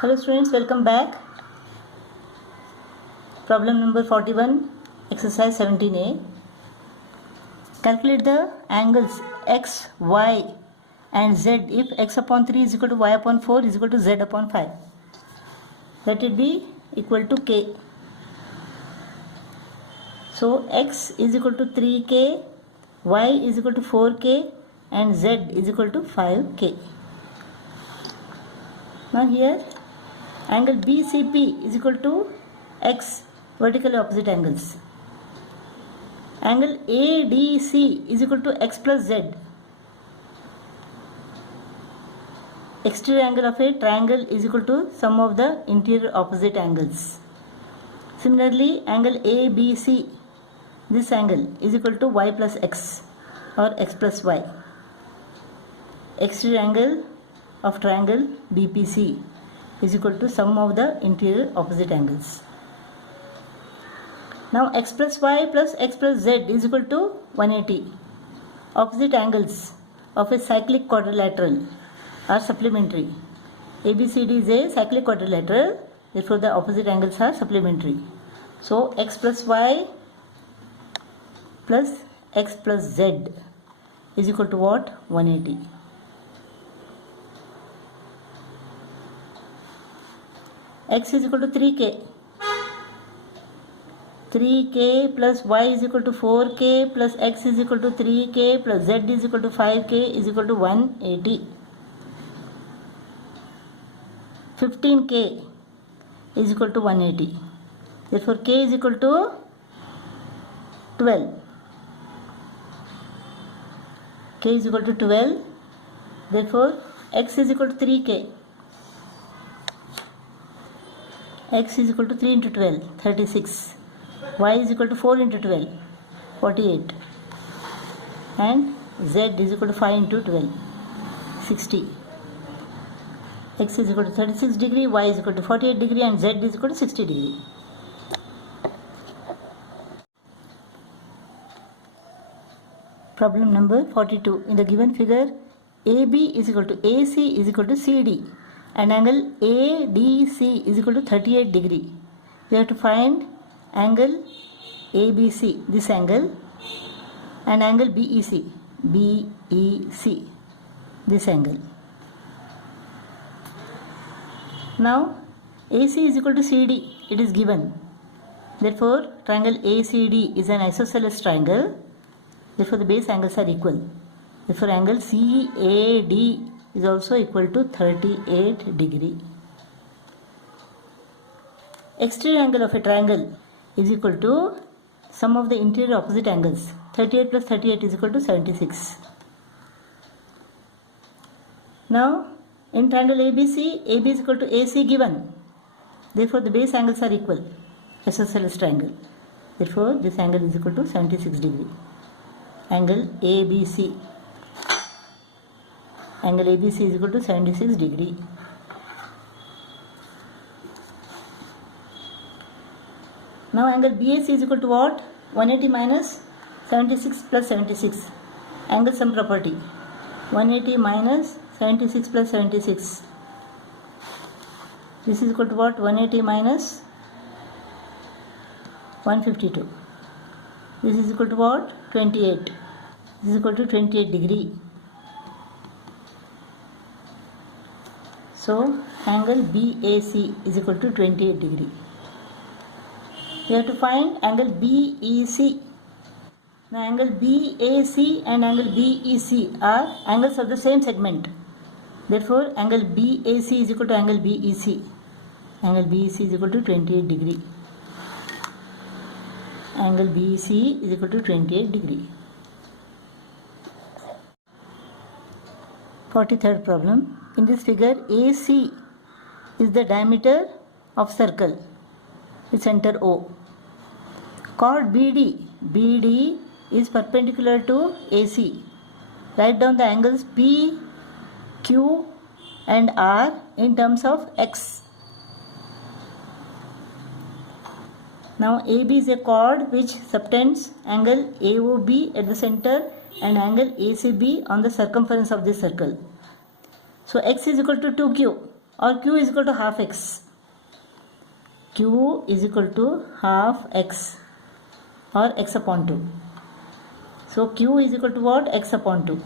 Hello students, welcome back. Problem number 41, exercise 17a. Calculate the angles x, y and z if x upon 3 is equal to y upon 4 is equal to z upon 5. Let it be equal to k. So x is equal to 3k, y is equal to 4k and z is equal to 5k. Now here angle BCP is equal to x, vertically opposite angles. Angle ADC is equal to x plus z. Exterior angle of a triangle is equal to sum of the interior opposite angles. Similarly, angle ABC, this angle is equal to y plus x or x plus y. Exterior angle of triangle BPC is equal to sum of the interior opposite angles. Now x plus y plus x plus z is equal to 180. Opposite angles of a cyclic quadrilateral are supplementary. ABCD is a cyclic quadrilateral, therefore the opposite angles are supplementary. So x plus y plus x plus z is equal to what? 180. X is equal to 3k. 3k plus y is equal to 4k plus x is equal to 3k plus z is equal to 5k is equal to 180. 15k is equal to 180. Therefore k is equal to 12. K is equal to 12. Therefore x is equal to 3k. X is equal to 3 into 12, 36. Y is equal to 4 into 12, 48. And Z is equal to 5 into 12, 60. X is equal to 36 degree, Y is equal to 48 degree and Z is equal to 60 degree. Problem number 42. In the given figure, AB is equal to AC is equal to CD. And angle ADC is equal to 38 degree. We have to find angle ABC, this angle, and angle BEC, this angle. Now AC is equal to CD, it is given. Therefore triangle ACD is an isosceles triangle. Therefore the base angles are equal. Therefore angle CAD is also equal to 38 degree. Exterior angle of a triangle is equal to sum of the interior opposite angles. 38 plus 38 is equal to 76. Now in triangle ABC, AB is equal to AC given. Therefore the base angles are equal. Isosceles triangle. Therefore this angle is equal to 76 degree. Angle ABC. Angle ABC is equal to 76 degree. Now angle BAC is equal to what? 180 minus 76 plus 76. Angle sum property. 180 minus 76 plus 76. This is equal to what? 180 minus 152. This is equal to what? 28. This is equal to 28 degree. So angle BAC is equal to 28 degree. We have to find angle BEC. Now angle BAC and angle BEC are angles of the same segment. Therefore angle BAC is equal to angle BEC. Angle BEC is equal to 28 degree. Angle BEC is equal to 28 degree. 43rd problem. In this figure, AC is the diameter of circle with center O. Chord BD is perpendicular to AC. Write down the angles P, Q and R in terms of X. Now AB is a chord which subtends angle AOB at the center and angle ACB on the circumference of this circle. So x is equal to 2q. or q is equal to half x. Q is equal to half x or x upon 2. So q is equal to what? X upon 2.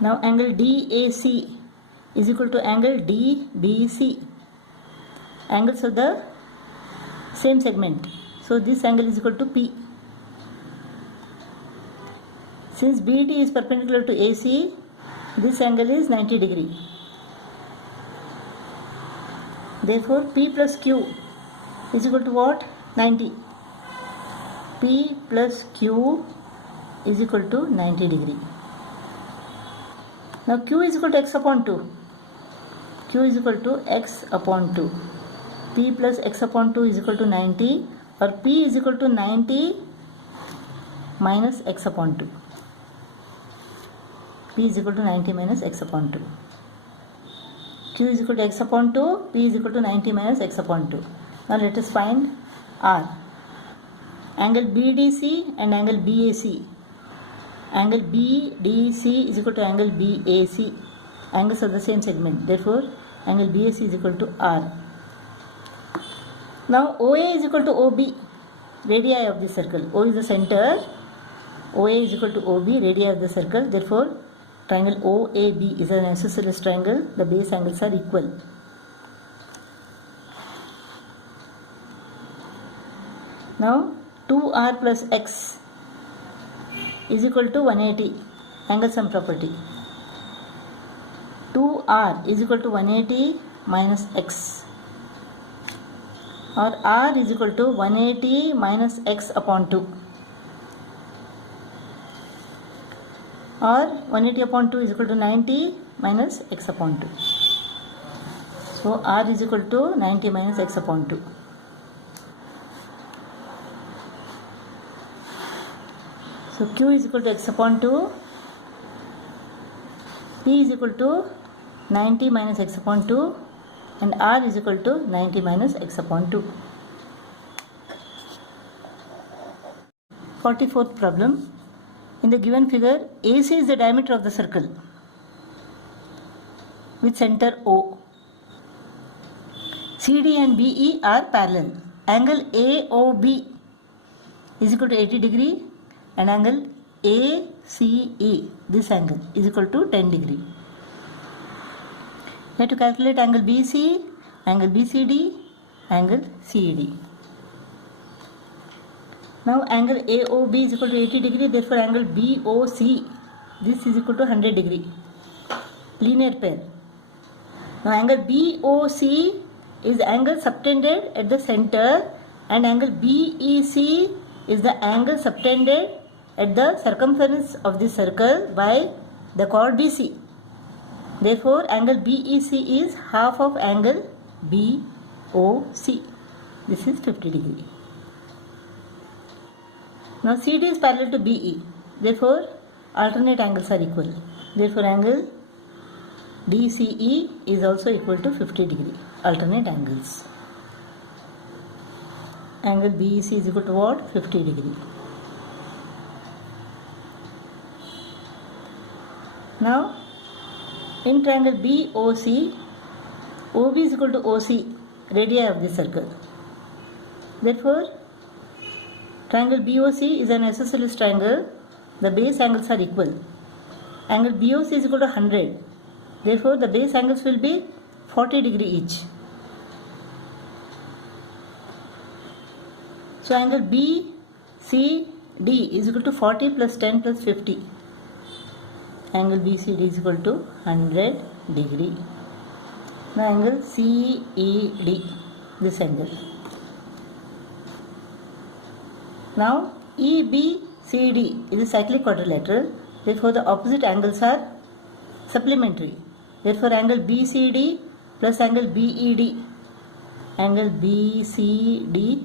Now angle DAC is equal to angle DBC. Angles of the same segment. So this angle is equal to P. Since BD is perpendicular to AC, this angle is 90 degree. Therefore P plus Q is equal to what? 90. P plus Q is equal to 90 degree. Now Q is equal to x upon 2. Q is equal to x upon 2. P plus x upon 2 is equal to 90, or P is equal to 90 minus x upon 2. P is equal to 90 minus x upon 2. Q is equal to x upon 2, P is equal to 90 minus x upon 2. Now let us find R. Angle BDC and angle BAC. Angle BDC is equal to angle BAC. Angles of the same segment. Therefore, angle BAC is equal to R. Now, OA is equal to OB, radii of the circle. O is the center. OA is equal to OB, radii of the circle. Therefore, triangle OAB is an isosceles triangle. The base angles are equal. Now, 2R plus X is equal to 180, angle sum property. 2R is equal to 180 minus X, or R is equal to 180 minus X upon 2, or 180 upon 2 is equal to 90 minus X upon 2. So R is equal to 90 minus X upon 2. So Q is equal to x upon 2, P is equal to 90 minus x upon 2, and R is equal to 90 minus x upon 2. 44th problem. In the given figure, AC is the diameter of the circle with center O. CD and BE are parallel. Angle AOB is equal to 80 degree. And angle ACE, this angle, is equal to 10 degree. You have to calculate angle BC, angle BCD, angle CED. Now angle AOB is equal to 80 degree, therefore angle BOC, this is equal to 100 degree. Linear pair. Now angle BOC is the angle subtended at the center, and angle BEC is the angle subtended at the circumference of the circle by the chord BC. Therefore, angle BEC is half of angle BOC. This is 50 degree. Now CD is parallel to BE. Therefore, alternate angles are equal. Therefore, angle DCE is also equal to 50 degree. Alternate angles. Angle BEC is equal to what? 50 degree. Now, in triangle BOC, OB is equal to OC, radii of the circle. Therefore, triangle BOC is an isosceles triangle. The base angles are equal. Angle BOC is equal to 100. Therefore, the base angles will be 40 degree each. So, angle BCD is equal to 40 plus 10 plus 50. Angle BCD is equal to 100 degree. Now angle CED, this angle. Now EBCD is a cyclic quadrilateral. Therefore the opposite angles are supplementary. Therefore angle BCD plus angle BED, angle BCD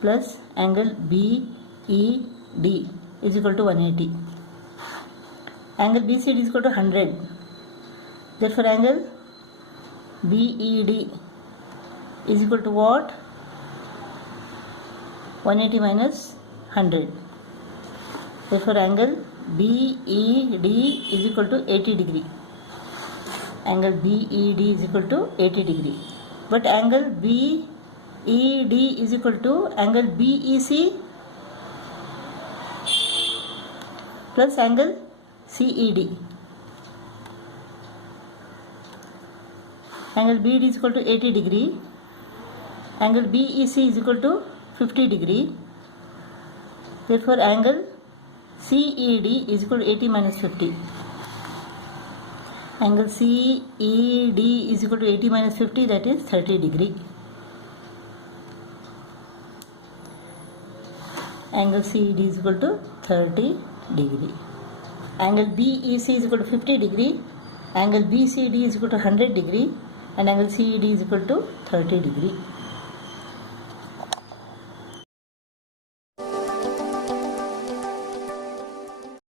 plus angle BED is equal to 180. Angle BCD is equal to 100. Therefore, angle BED is equal to what? 180 minus 100. Therefore, angle BED is equal to 80 degree. angle BED is equal to 80 degree. But angle BED is equal to angle BEC plus angle CED. Angle BED is equal to 80 degree. Angle BEC is equal to 50 degree. Therefore, angle CED is equal to 80 minus 50. Angle CED is equal to 80 minus 50, that is 30 degree. Angle CED is equal to 30 degree. Angle BEC is equal to 50 degree. Angle BCD is equal to 100 degree. And angle CED is equal to 30 degree.